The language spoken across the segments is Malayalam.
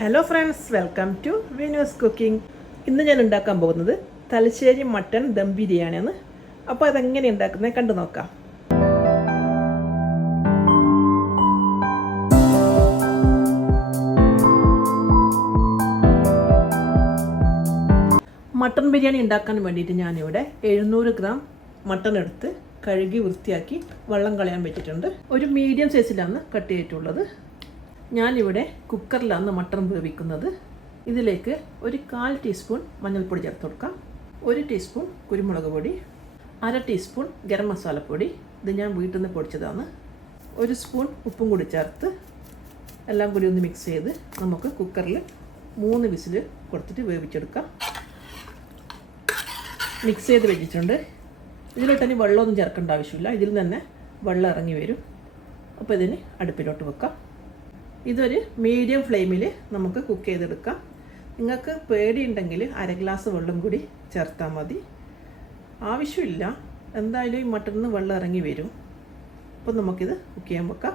Hello friends welcome to Vino's cooking ഇന്ന് ഞാൻ ഉണ്ടാക്കാൻ പോകുന്നത് തലശ്ശേരി മട്ടൺ ദം ബിരിയാണിയാണ്. അപ്പോൾ അതെങ്ങനെ ഉണ്ടാക്കുന്നത് കണ്ടു നോക്കാം. മട്ടൺ ബിരിയാണി ഉണ്ടാക്കാൻ വേണ്ടിയിട്ട് ഞാനിവിടെ എഴുന്നൂറ് ഗ്രാം മട്ടൺ എടുത്ത് കഴുകി വൃത്തിയാക്കി വെള്ളം കളയാൻ വെച്ചിട്ടുണ്ട്. ഒരു മീഡിയം സൈസിലാണ് കട്ട് ചെയ്തിട്ടുള്ളത്. ഞാനിവിടെ കുക്കറിലാണ് മട്ടൺ വേവിക്കുന്നത്. ഇതിലേക്ക് ഒരു കാൽ ടീസ്പൂൺ മഞ്ഞൾപ്പൊടി ചേർത്ത് കൊടുക്കാം. ഒരു ടീസ്പൂൺ കുരുമുളക് പൊടി അര ടീസ്പൂൺ ഗരം മസാലപ്പൊടി. ഇത് ഞാൻ വീട്ടിൽ നിന്ന് പൊടിച്ചതാണ്. ഒരു സ്പൂൺ ഉപ്പും കൂടി ചേർത്ത് എല്ലാം കൂടി ഒന്ന് മിക്സ് ചെയ്ത് നമുക്ക് കുക്കറിൽ മൂന്ന് വിസിൽ കൊടുത്തിട്ട് വേവിച്ചെടുക്കാം. മിക്സ് ചെയ്ത് വെച്ചിട്ടുണ്ട്. ഇതിലോട്ട് ഇനി വെള്ളമൊന്നും ചേർക്കേണ്ട ആവശ്യമില്ല. ഇതിൽ തന്നെ വെള്ളം ഇറങ്ങി വരും. അപ്പോൾ ഇതിന് അടുപ്പിലോട്ട് വെക്കാം. ഇതൊരു മീഡിയം ഫ്ലെയിമിൽ നമുക്ക് കുക്ക് ചെയ്തെടുക്കാം. നിങ്ങൾക്ക് പേടിയുണ്ടെങ്കിൽ അര ഗ്ലാസ് വെള്ളം കൂടി ചേർത്താൽ മതി. ആവശ്യമില്ല. എന്തായാലും ഈ മട്ടണിൽ നിന്ന് വെള്ളം ഇറങ്ങി വരും. അപ്പോൾ നമുക്കിത് കുക്ക് ചെയ്യാൻ വെക്കാം.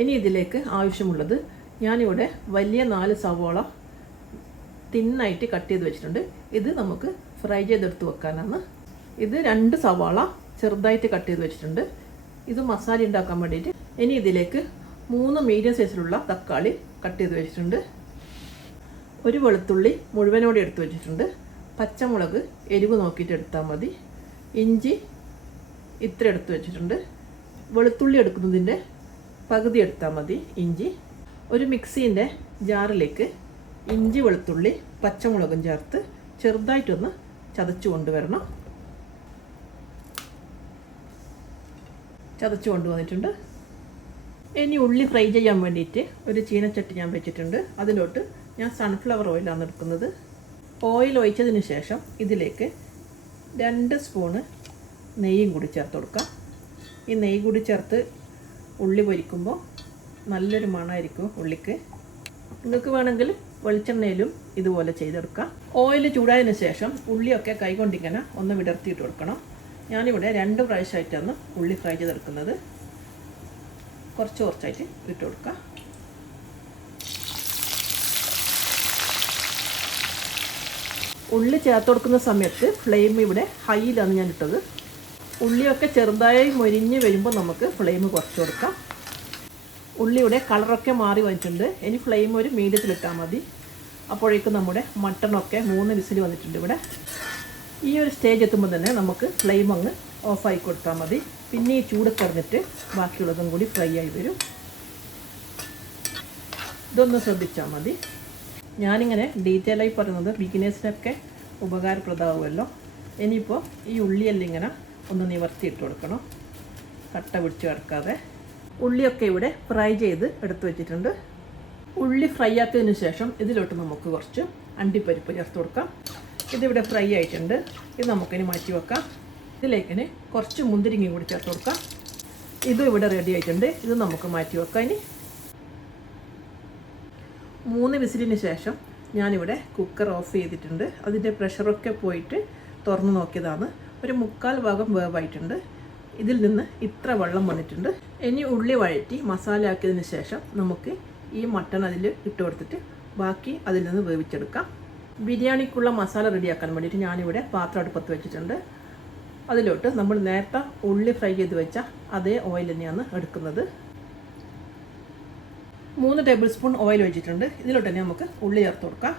ഇനി ഇതിലേക്ക് ആവശ്യമുള്ളത് ഞാനിവിടെ വലിയ നാല് സവോള തിന്നായിട്ട് കട്ട് ചെയ്ത് വെച്ചിട്ടുണ്ട്. ഇത് നമുക്ക് ഫ്രൈ ചെയ്തെടുത്ത് വെക്കാനാണ്. ഇത് രണ്ട് സവാള ചെറുതായിട്ട് കട്ട് ചെയ്ത് വെച്ചിട്ടുണ്ട്. ഇത് മസാല ഉണ്ടാക്കാൻ വേണ്ടിയിട്ട്. ഇനി ഇതിലേക്ക് മൂന്ന് മീഡിയം സൈസിലുള്ള തക്കാളി കട്ട് ചെയ്ത് വെച്ചിട്ടുണ്ട്. ഒരു വെളുത്തുള്ളി മുഴുവനോടെ എടുത്ത് വെച്ചിട്ടുണ്ട്. പച്ചമുളക് എരിവ് നോക്കിയിട്ട് എടുത്താൽ മതി. ഇഞ്ചി ഇത്ര എടുത്ത് വെച്ചിട്ടുണ്ട്. വെളുത്തുള്ളി എടുക്കുന്നതിന്റെ പകുതി എടുത്താൽ മതി ഇഞ്ചി. ഒരു മിക്സീന്റെ ജാറിലേക്ക് ഇഞ്ചി വെളുത്തുള്ളി പച്ചമുളകും ചേർത്ത് ചെറുതായിട്ടൊന്ന് ചതച്ചു കൊണ്ടുവരണം. ചതച്ചു കൊണ്ടുവന്നിട്ടുണ്ട്. ഇനി ഉള്ളി ഫ്രൈ ചെയ്യാൻ വേണ്ടിയിട്ട് ഒരു ചീനച്ചട്ടി ഞാൻ വെച്ചിട്ടുണ്ട്. അതിലോട്ട് ഞാൻ സൺഫ്ലവർ ഓയിലാണ് എടുക്കുന്നത്. ഓയിൽ ഒഴിച്ചതിന് ശേഷം ഇതിലേക്ക് രണ്ട് സ്പൂണ് നെയ്യും കൂടി ചേർത്ത് കൊടുക്കാം. ഈ നെയ്യ് കൂടി ചേർത്ത് ഉള്ളി പൊരിക്കുമ്പോൾ നല്ലൊരു മണമായിരിക്കും ഉള്ളിക്ക്. നിങ്ങൾക്ക് വേണമെങ്കിൽ വെളിച്ചെണ്ണയിലും ഇതുപോലെ ചെയ്തെടുക്കാം. ഓയിൽ ചൂടായതിന് ശേഷം ഉള്ളിയൊക്കെ കൈകൊണ്ടിങ്ങനെ ഒന്ന് വിടർത്തിയിട്ട് കൊടുക്കണം. ഞാനിവിടെ രണ്ട് പ്രാവശ്യമായിട്ടാണ് ഉള്ളി ഫ്രൈ ചെയ്തെടുക്കുന്നത്. കുറച്ച് കുറച്ചായിട്ട് ഇട്ട് കൊടുക്കുക. ഉള്ളി ചേർത്ത് കൊടുക്കുന്ന സമയത്ത് ഫ്ലെയിം ഇവിടെ ഹൈയിലാണ് ഞാൻ ഇട്ടത്. ഉള്ളിയൊക്കെ ചെറുതായി മൊരിഞ്ഞ് വരുമ്പോൾ നമുക്ക് ഫ്ലെയിം കുറച്ച് കൊടുക്കാം. ഉള്ളിയുടെ കളറൊക്കെ മാറി വന്നിട്ടുണ്ട്. ഇനി ഫ്ലെയിം ഒരു മീഡിയത്തിലിട്ടാൽ മതി. അപ്പോഴേക്കും നമ്മുടെ മട്ടണൊക്കെ മൂന്ന് വിസിൽ വന്നിട്ടുണ്ട് ഇവിടെ. ഈ ഒരു സ്റ്റേജ് എത്തുമ്പോൾ തന്നെ നമുക്ക് ഫ്ലെയിം അങ്ങ് ഓഫായി കൊടുത്താൽ മതി. പിന്നെ ഈ ചൂട് കുറഞ്ഞിട്ട് ബാക്കിയുള്ളതും കൂടി ഫ്രൈ ആയി വരും. ഇതൊന്ന് ശ്രദ്ധിച്ചാൽ മതി. ഞാനിങ്ങനെ ഡീറ്റെയിൽ ആയി പറയുന്നത് ബിഗിനേഴ്സിനൊക്കെ ഉപകാരപ്രദമാവുമല്ലോ. ഇനിയിപ്പോൾ ഈ ഉള്ളിയെല്ലാം ഇങ്ങനെ ഒന്ന് നിവർത്തിയിട്ട് കൊടുക്കണം. കട്ട പിടിച്ച് കിടക്കാതെ ഉള്ളിയൊക്കെ ഇവിടെ ഫ്രൈ ചെയ്ത് എടുത്തു വെച്ചിട്ടുണ്ട്. ഉള്ളി ഫ്രൈ ആക്കിയതിന് ശേഷം ഇതിലോട്ട് നമുക്ക് കുറച്ച് അണ്ടിപ്പരിപ്പ് ചേർത്ത് കൊടുക്കാം. ഇതിവിടെ ഫ്രൈ ആയിട്ടുണ്ട്. ഇത് നമുക്കിനി മാറ്റി വെക്കാം. ഇതിലേക്കിന് കുറച്ച് മുന്തിരിങ്ങ കൂടി ചേർത്ത് കൊടുക്കാം. ഇതും ഇവിടെ റെഡി ആയിട്ടുണ്ട്. ഇത് നമുക്ക് മാറ്റി വെക്കാം ഇനി. മൂന്ന് വിസിലിന് ശേഷം ഞാനിവിടെ കുക്കർ ഓഫ് ചെയ്തിട്ടുണ്ട്. അതിന്റെ പ്രഷറൊക്കെ പോയിട്ട് തുറന്ന് നോക്കിയതാണ്. ഒരു മുക്കാൽ ഭാഗം വേവായിട്ടുണ്ട്. ഇതിൽ നിന്ന് ഇത്ര വെള്ളം വന്നിട്ടുണ്ട്. ഇനി ഉള്ളി വഴറ്റി മസാല ആക്കിയതിന് ശേഷം നമുക്ക് ഈ മട്ടൺ അതിൽ ഇട്ട് കൊടുത്തിട്ട് ബാക്കി അതിൽ നിന്ന് വേവിച്ചെടുക്കാം. ബിരിയാണിക്കുള്ള മസാല റെഡിയാക്കാൻ വേണ്ടിയിട്ട് ഞാനിവിടെ പാത്രം അടുപ്പത്ത് വെച്ചിട്ടുണ്ട്. അതിലോട്ട് നമ്മൾ നേരത്തെ ഉള്ളി ഫ്രൈ ചെയ്ത് വെച്ച അതേ ഓയിൽ തന്നെയാണ് എടുക്കുന്നത്. മൂന്ന് ടേബിൾ സ്പൂൺ ഓയിൽ വെച്ചിട്ടുണ്ട് ഇതിലോട്ട് തന്നെ നമുക്ക് ഉള്ളി ചേർത്ത് കൊടുക്കാം.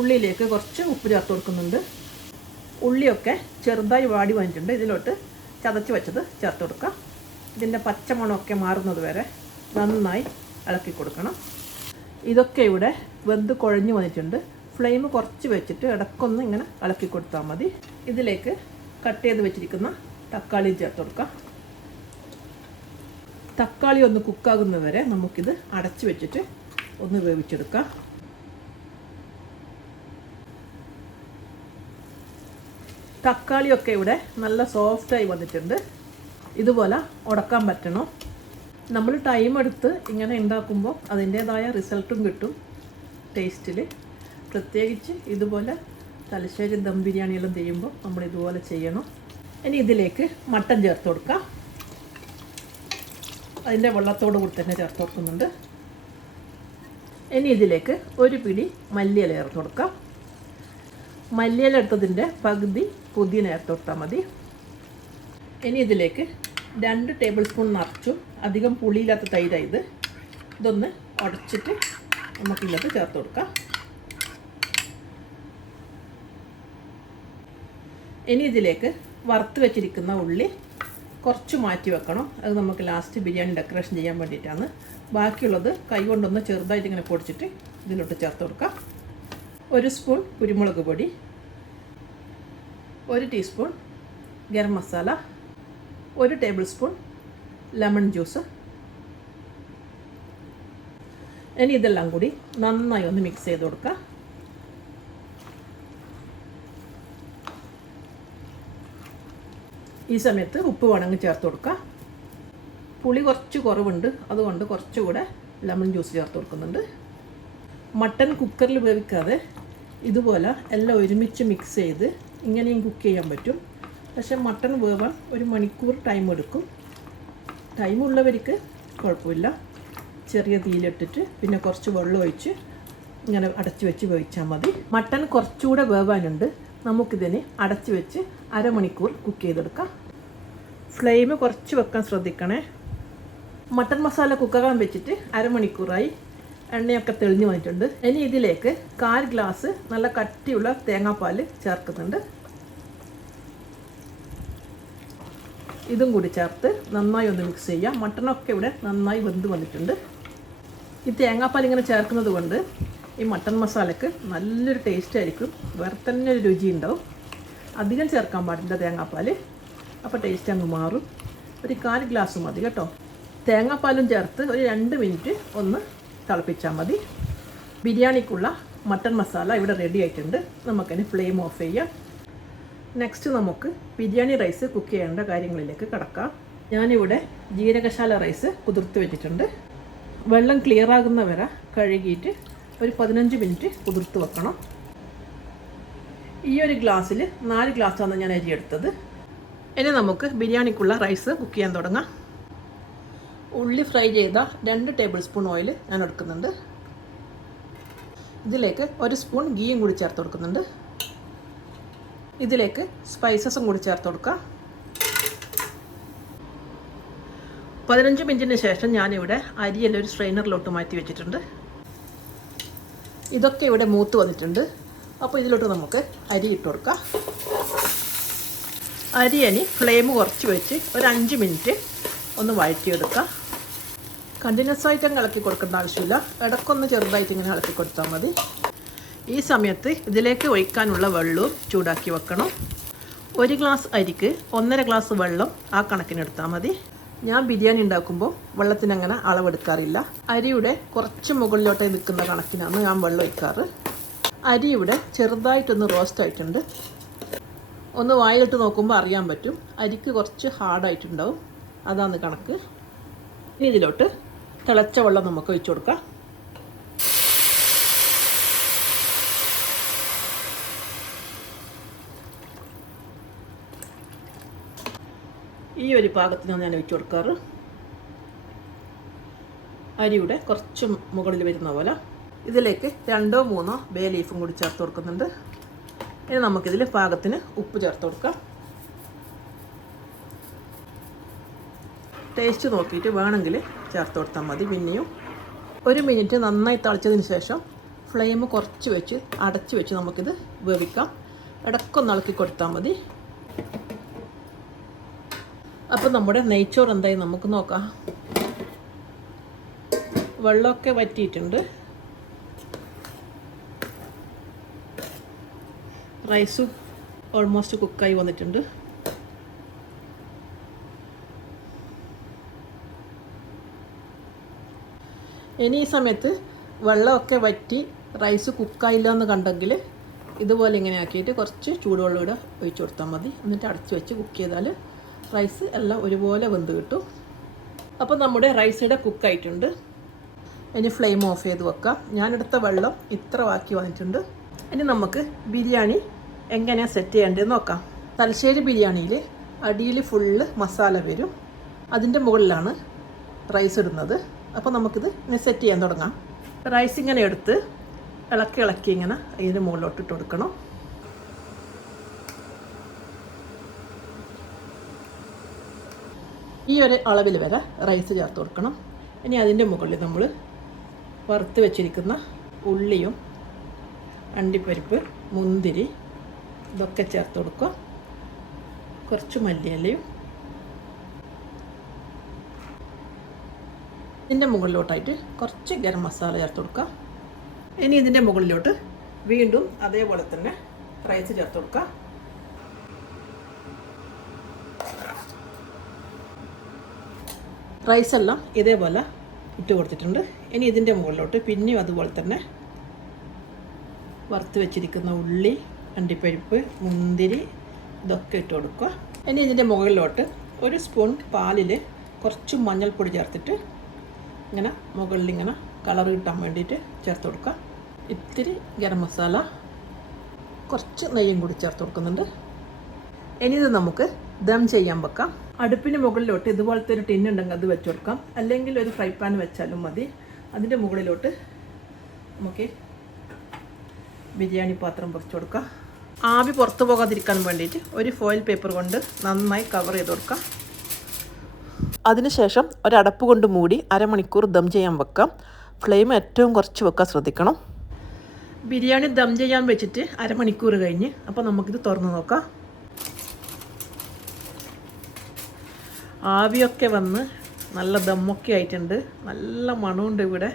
ഉള്ളിയിലേക്ക് കുറച്ച് ഉപ്പ് ചേർത്ത് കൊടുക്കുന്നുണ്ട്. ഉള്ളിയൊക്കെ ചെറുതായി വാടി വന്നിട്ടുണ്ട്. ഇതിലോട്ട് ചതച്ച് വെച്ചത് ചേർത്ത് കൊടുക്കാം. ഇതിന്റെ പച്ചമണമൊക്കെ മാറുന്നത് വരെ നന്നായി ഇളക്കി കൊടുക്കണം. ഇതൊക്കെ ഇവിടെ വെന്ത് കുഴഞ്ഞു വന്നിട്ടുണ്ട്. ഫ്ലെയിം കുറച്ച് വെച്ചിട്ട് ഇടക്കൊന്ന് ഇങ്ങനെ ഇളക്കി കൊടുത്താൽ മതി. ഇതിലേക്ക് കട്ട് ചെയ്ത് വെച്ചിരിക്കുന്ന തക്കാളി ചേർത്ത് കൊടുക്കാം. തക്കാളി ഒന്ന് കുക്കാകുന്നവരെ നമുക്കിത് അടച്ചു വെച്ചിട്ട് ഒന്ന് വേവിച്ചെടുക്കാം. തക്കാളിയൊക്കെ ഇവിടെ നല്ല സോഫ്റ്റായി വന്നിട്ടുണ്ട്. ഇതുപോലെ ഉടക്കാൻ പറ്റണം. നമ്മൾ ടൈം എടുത്ത് ഇങ്ങനെ ഉണ്ടാക്കുമ്പോൾ അതിന്റേതായ റിസൾട്ടും കിട്ടും ടേസ്റ്റിൽ പ്രത്യേകിച്ച് ഇതുപോലെ തലശ്ശേരി ദം ബിരിയാണിയെല്ലാം ചെയ്യുമ്പോൾ നമ്മൾ ഇതുപോലെ ചെയ്യണം. ഇനി ഇതിലേക്ക് മട്ടൻ ചേർത്ത് കൊടുക്കാം. അതിന്റെ വെള്ളത്തോട് കൂടി തന്നെ ചേർത്ത് കൊടുക്കുന്നുണ്ട്. ഇനി ഇതിലേക്ക് ഒരു പിടി മല്ലിയില ചേർത്ത് കൊടുക്കാം. മല്ലിയില എടുത്തതിന്റെ പകുതി പുതിയ ചേർത്ത് കൊടുത്താൽ മതി. ഇനി ഇതിലേക്ക് രണ്ട് ടേബിൾ സ്പൂൺ നിറച്ചും അധികം പുളിയില്ലാത്ത തൈരായത് ഇത്. ഇതൊന്ന് ഉടച്ചിട്ട് നമുക്കിതിനകത്ത് ചേർത്ത് കൊടുക്കാം. ഇനി ഇതിലേക്ക് വറുത്ത് വെച്ചിരിക്കുന്ന ഉള്ളി കുറച്ച് മാറ്റി വെക്കണം. അത് നമുക്ക് ലാസ്റ്റ് ബിരിയാണി ഡെക്കറേഷൻ ചെയ്യാൻ വേണ്ടിയിട്ടാണ്. ബാക്കിയുള്ളത് കൈ കൊണ്ടൊന്ന് ചെറുതായിട്ട് ഇങ്ങനെ പൊടിച്ചിട്ട് ഇതിലോട്ട് ചേർത്ത് കൊടുക്കാം. ഒരു സ്പൂൺ കുരുമുളക് പൊടി ഒരു ടീസ്പൂൺ ഗരം മസാല ഒരു ടേബിൾ സ്പൂൺ ലെമൺ ജ്യൂസ് ഇനി ഇതെല്ലാം കൂടി നന്നായി ഒന്ന് മിക്സ് ചെയ്ത് കൊടുക്കുക. ഈ സമയത്ത് ഉപ്പ് വേണമെങ്കിൽ ചേർത്ത് കൊടുക്കുക. പുളി കുറച്ച് കുറവുണ്ട്. അതുകൊണ്ട് കുറച്ചുകൂടെ ലെമൺ ജ്യൂസ് ചേർത്ത് കൊടുക്കുന്നുണ്ട്. മട്ടൺ കുക്കറിൽ വേവിക്കാതെ ഇതുപോലെ എല്ലാം ഒരുമിച്ച് മിക്സ് ചെയ്ത് ഇങ്ങനെയും കുക്ക് ചെയ്യാൻ പറ്റും. പക്ഷെ മട്ടൺ വേവാൻ ഒരു മണിക്കൂർ ടൈം എടുക്കും. ടൈമുള്ളവർക്ക് കുഴപ്പമില്ല. ചെറിയ തീയിലിട്ടിട്ട് പിന്നെ കുറച്ച് വെള്ളം ഒഴിച്ച് ഇങ്ങനെ അടച്ചു വെച്ച് വേവിച്ചാൽ മതി. മട്ടൺ കുറച്ചുകൂടെ വേവാനുണ്ട്. നമുക്കിതിനെ അടച്ചു വെച്ച് അരമണിക്കൂർ കുക്ക് ചെയ്തെടുക്കാം. ഫ്ലെയിം കുറച്ച് വെക്കാൻ ശ്രദ്ധിക്കണേ. മട്ടൺ മസാല കുക്കാകാൻ വെച്ചിട്ട് അരമണിക്കൂറായി. എണ്ണയൊക്കെ തെളിഞ്ഞു വന്നിട്ടുണ്ട്. ഇനി ഇതിലേക്ക് കാൽ ഗ്ലാസ് നല്ല കട്ടിയുള്ള തേങ്ങാപ്പാൽ ചേർക്കുന്നുണ്ട്. ഇതും കൂടി ചേർത്ത് നന്നായി ഒന്ന് മിക്സ് ചെയ്യാം. മട്ടണൊക്കെ ഇവിടെ നന്നായി വെന്ത് വന്നിട്ടുണ്ട്. ഈ തേങ്ങാപ്പാൽ ഇങ്ങനെ ചേർക്കുന്നത് കൊണ്ട് ഈ മട്ടൺ മസാലയ്ക്ക് നല്ലൊരു ടേസ്റ്റ് ആയിരിക്കും. വേറെ തന്നെ ഒരു രുചി ഉണ്ടാവും. അധികം ചേർക്കാൻ പാടില്ല തേങ്ങാപ്പാൽ. അപ്പോൾ ടേസ്റ്റ് അങ്ങ് മാറും. ഒരു കാൽ ഗ്ലാസ് മതി കേട്ടോ. തേങ്ങാപ്പാലും ചേർത്ത് ഒരു രണ്ട് മിനിറ്റ് ഒന്ന് തിളപ്പിച്ചാൽ മതി. ബിരിയാണിക്കുള്ള മട്ടൺ മസാല ഇവിടെ റെഡി ആയിട്ടുണ്ട്. നമുക്കതിന് ഫ്ലെയിം ഓഫ് ചെയ്യാം. നെക്സ്റ്റ് നമുക്ക് ബിരിയാണി റൈസ് കുക്ക് ചെയ്യേണ്ട കാര്യങ്ങളിലേക്ക് കിടക്കാം. ഞാനിവിടെ ജീരകശാല റൈസ് കുതിർത്ത് വെച്ചിട്ടുണ്ട്. വെള്ളം ക്ലിയർ ആകുന്ന വരെ കഴുകിയിട്ട് ഒരു പതിനഞ്ച് മിനിറ്റ് കുതിർത്ത് വെക്കണം. ഈ ഒരു ഗ്ലാസ്സിൽ നാല് ഗ്ലാസ്സാണ് ഞാൻ അരി എടുത്തത് ഇനി നമുക്ക് ബിരിയാണിക്കുള്ള റൈസ് കുക്ക് ചെയ്യാൻ തുടങ്ങാം. ഉള്ളി ഫ്രൈ ചെയ്ത രണ്ട് ടേബിൾ സ്പൂൺ ഓയിൽ ഞാൻ എടുക്കുന്നുണ്ട്. ഇതിലേക്ക് ഒരു സ്പൂൺ ഗീയും കൂടി ചേർത്ത് കൊടുക്കുന്നുണ്ട്. ഇതിലേക്ക് സ്പൈസസും കൂടി ചേർത്ത് കൊടുക്കുക. പതിനഞ്ച് മിനിറ്റിന് ശേഷം ഞാനിവിടെ അരിയെല്ലാം ഒരു സ്ട്രെയിനറിലോട്ട് മാറ്റി വെച്ചിട്ടുണ്ട്. ഇതൊക്കെ ഇവിടെ മൂത്ത് വന്നിട്ടുണ്ട്. അപ്പോൾ ഇതിലോട്ട് നമുക്ക് അരി ഇട്ട് കൊടുക്കാം. അരി അനി ഫ്ലെയിം കുറച്ച് വെച്ച് ഒരു അഞ്ച് മിനിറ്റ് ഒന്ന് വഴറ്റിയെടുക്കാം. കണ്ടിന്യൂസ് ആയിട്ട് ഇളക്കി കൊടുക്കേണ്ട ആവശ്യമില്ല. ഇടക്കൊന്ന് ചെറുതായിട്ട് ഇങ്ങനെ ഇളക്കി കൊടുത്താൽ മതി. ഈ സമയത്ത് ഇതിലേക്ക് ഒഴിക്കാനുള്ള വെള്ളവും ചൂടാക്കി വെക്കണം. ഒരു ഗ്ലാസ് അരിക്ക് ഒന്നര ഗ്ലാസ് വെള്ളം ആ കണക്കിനെടുത്താൽ മതി. ഞാൻ ബിരിയാണി ഉണ്ടാക്കുമ്പോൾ വെള്ളത്തിന് അങ്ങനെ അളവെടുക്കാറില്ല. അരിയുടെ കുറച്ച് മുകളിലോട്ടേ നിൽക്കുന്ന കണക്കിനാണ് ഞാൻ വെള്ളം ഒഴിക്കാറ്. അരി ഇവിടെ ചെറുതായിട്ടൊന്ന് റോസ്റ്റ് ആയിട്ടുണ്ട്. ഒന്ന് വായിലിട്ട് നോക്കുമ്പോൾ അറിയാൻ പറ്റും. അരിക്ക് കുറച്ച് ഹാർഡായിട്ടുണ്ടാവും അതാണ് കണക്ക്. ഇതിലോട്ട് തിളച്ച വെള്ളം നമുക്ക് ഒഴിച്ചു കൊടുക്കാം. ഈ ഒരു പാകത്തിനാണ് ഞാൻ ഒഴിച്ചു കൊടുക്കാറ്. അരിയുടെ കുറച്ച് മുകളിൽ വരുന്ന പോലെ. ഇതിലേക്ക് രണ്ടോ മൂന്നോ ബേ ലീഫും കൂടി ചേർത്ത് കൊടുക്കുന്നുണ്ട്. ഇനി നമുക്കിതിൽ പാകത്തിന് ഉപ്പ് ചേർത്ത് കൊടുക്കാം. ടേസ്റ്റ് നോക്കിയിട്ട് വേണമെങ്കിൽ ചേർത്ത് കൊടുത്താൽ മതി പിന്നെയും. ഒരു മിനിറ്റ് നന്നായി തളിച്ചതിന് ശേഷം ഫ്ലെയിം കുറച്ച് വെച്ച് അടച്ച് വെച്ച് നമുക്കിത് വേവിക്കാം. ഇടക്കൊന്ന് ഇളക്കി കൊടുത്താൽ മതി. അപ്പം നമ്മുടെ നെയ്ച്ചോറ് എന്തായി? നമുക്ക് നോക്കാം. വെള്ളമൊക്കെ വറ്റിയിട്ടുണ്ട്. റൈസും ഓൾമോസ്റ്റ് കുക്കായി വന്നിട്ടുണ്ട്. ഇനി ഈ സമയത്ത് വെള്ളമൊക്കെ വറ്റി റൈസ് കുക്കായില്ല എന്ന് കണ്ടെങ്കിൽ ഇതുപോലെ ഇങ്ങനെ ആക്കിയിട്ട് കുറച്ച് ചൂടുവെള്ളം ഇവിടെ ഒഴിച്ചു കൊടുത്താൽ മതി. എന്നിട്ട് അടച്ചു വെച്ച് കുക്ക് ചെയ്താൽ റൈസ് എല്ലാം ഒരുപോലെ വെന്ത് കിട്ടും. അപ്പോൾ നമ്മുടെ റൈസിടെ കുക്കായിട്ടുണ്ട് ഇനി ഫ്ലെയിം ഓഫ് ചെയ്ത് വെക്കാം. ഞാനെടുത്ത വെള്ളം ഇത്ര ബാക്കി വന്നിട്ടുണ്ട്. ഇനി നമുക്ക് ബിരിയാണി എങ്ങനെയാണ് സെറ്റ് ചെയ്യേണ്ടതെന്ന് നോക്കാം. തലശ്ശേരി ബിരിയാണിയിൽ അടിയിൽ ഫുള്ള് മസാല വരും. അതിന്റെ മുകളിലാണ് റൈസ് ഇടുന്നത്. അപ്പോൾ നമുക്കിത് സെറ്റ് ചെയ്യാൻ തുടങ്ങാം. റൈസ് ഇങ്ങനെ എടുത്ത് ഇളക്കി ഇളക്കി ഇങ്ങനെ അതിന്റെ മുകളിലോട്ട് ഇട്ട് കൊടുക്കണം. ഈ ഒരു അളവിൽ വരെ റൈസ് ചേർത്ത് കൊടുക്കണം. ഇനി അതിന്റെ മുകളിൽ നമ്മൾ വറുത്ത് വെച്ചിരിക്കുന്ന ഉള്ളിയും അണ്ടിപ്പരിപ്പ് മുന്തിരി ഇതൊക്കെ ചേർത്ത് കൊടുക്കുക. കുറച്ച് മല്ലിയിലയും ഇതിന്റെ മുകളിലോട്ടായിട്ട് കുറച്ച് ഗരം മസാല ചേർത്ത് കൊടുക്കുക. ഇനി ഇതിന്റെ മുകളിലോട്ട് വീണ്ടും അതേപോലെ തന്നെ റൈസ് ചേർത്ത് കൊടുക്കുക. റൈസ് എല്ലാം ഇതേപോലെ ഇട്ട് കൊടുത്തിട്ടുണ്ട്. ഇനി ഇതിന്റെ മുകളിലോട്ട് പിന്നെയും അതുപോലെ തന്നെ വറുത്ത് വെച്ചിരിക്കുന്ന ഉള്ളി അണ്ടിപ്പരിപ്പ് മുന്തിരി ഇതൊക്കെ ഇട്ട് കൊടുക്കുക. ഇനി ഇതിന്റെ മുകളിലോട്ട് ഒരു സ്പൂൺ പാലിൽ കുറച്ച് മഞ്ഞൾപ്പൊടി ചേർത്തിട്ട് ഇങ്ങനെ മുകളിൽ ഇങ്ങനെ കളർ കിട്ടാൻ വേണ്ടിയിട്ട് ചേർത്ത് കൊടുക്കുക. ഇത്തിരി ഗരം മസാല കുറച്ച് നെയ്യും കൂടി ചേർത്ത് കൊടുക്കുന്നുണ്ട്. ഇനി ഇത് നമുക്ക് ദം ചെയ്യാൻ വെക്കാം. അടുപ്പിന് മുകളിലോട്ട് ഇതുപോലത്തെ ഒരു ടിൻ ഉണ്ടെങ്കിൽ അത് വെച്ച് കൊടുക്കാം. അല്ലെങ്കിൽ ഒരു ഫ്രൈ പാൻ വെച്ചാലും മതി. അതിന്റെ മുകളിലോട്ട് നമുക്ക് ബിരിയാണി പാത്രം പൊറിച്ച് കൊടുക്കാം. ആവി പുറത്തു പോകാതിരിക്കാൻ വേണ്ടിയിട്ട് ഒരു ഫോയിൽ പേപ്പർ കൊണ്ട് നന്നായി കവർ ചെയ്ത് കൊടുക്കാം. അതിനുശേഷം ഒരടപ്പ് കൊണ്ട് മൂടി അരമണിക്കൂർ ദം ചെയ്യാൻ വെക്കാം. ഫ്ലെയിം ഏറ്റവും കുറച്ച് വെക്കാൻ ശ്രദ്ധിക്കണം. ബിരിയാണി ദം ചെയ്യാൻ വെച്ചിട്ട് അരമണിക്കൂർ കഴിഞ്ഞ് അപ്പോൾ നമുക്കിത് തുറന്ന് നോക്കാം. ആവിയൊക്കെ വന്ന് നല്ല ദമ്മൊക്കെ ആയിട്ടുണ്ട്. നല്ല മണമുണ്ട് ഇവിടെ.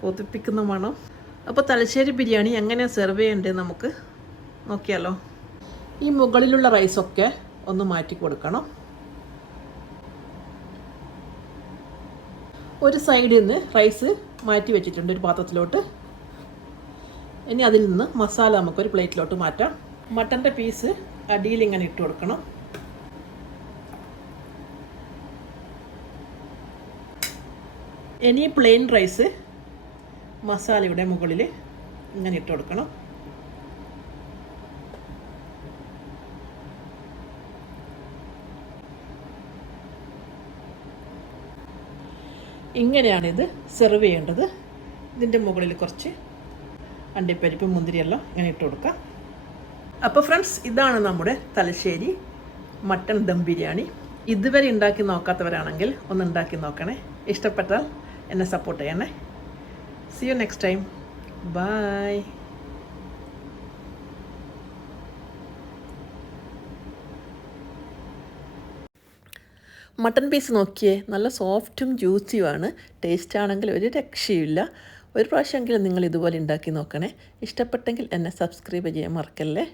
കൊതിപ്പിക്കുന്ന മണം. അപ്പോൾ തലശ്ശേരി ബിരിയാണി എങ്ങനെയാണ് സെർവ് ചെയ്യേണ്ടത് നമുക്ക് നോക്കിയാലോ. ഈ മുകളിലുള്ള റൈസൊക്കെ ഒന്ന് മാറ്റി കൊടുക്കണം. ഒരു സൈഡിൽ നിന്ന് റൈസ് മാറ്റി വെച്ചിട്ടുണ്ട് ഒരു പാത്രത്തിലോട്ട്. ഇനി അതിൽ നിന്ന് മസാല നമുക്കൊരു പ്ലേറ്റിലോട്ട് മാറ്റാം. മട്ടന്റെ പീസ് അടിയിൽ ഇങ്ങനെ ഇട്ട് കൊടുക്കണം. ഇനി പ്ലെയിൻ റൈസ് മസാലയുടെ മുകളിൽ ഇങ്ങനെ ഇട്ട് കൊടുക്കണം. ഇങ്ങനെയാണിത് സെർവ് ചെയ്യേണ്ടത്. ഇതിന്റെ മുകളിൽ കുറച്ച് അണ്ടിപ്പരിപ്പ് മുന്തിരിയെല്ലാം ഇങ്ങനെ ഇട്ട് കൊടുക്കാം. അപ്പോൾ ഫ്രണ്ട്സ് ഇതാണ് നമ്മുടെ തലശ്ശേരി മട്ടൺ ദം ബിരിയാണി. ഇതുവരെ ഉണ്ടാക്കി നോക്കാത്തവരാണെങ്കിൽ ഒന്ന് ഉണ്ടാക്കി നോക്കണേ. ഇഷ്ടപ്പെട്ടാൽ എന്നെ സപ്പോർട്ട് ചെയ്യണേ. See you next time bye piece നോക്കിയേ നല്ല സോഫ്റ്റും ടേസ്റ്റ് ആണെങ്കിൽ ഒരു രക്ഷയുമില്ല. നിങ്ങൾ ഇതുപോലെ ഉണ്ടാക്കി നോക്കണേ. ഇഷ്ടപ്പെട്ടെങ്കിൽ എന്നെ സബ്സ്ക്രൈബ് ചെയ്യാൻ മറക്കല്ലേ?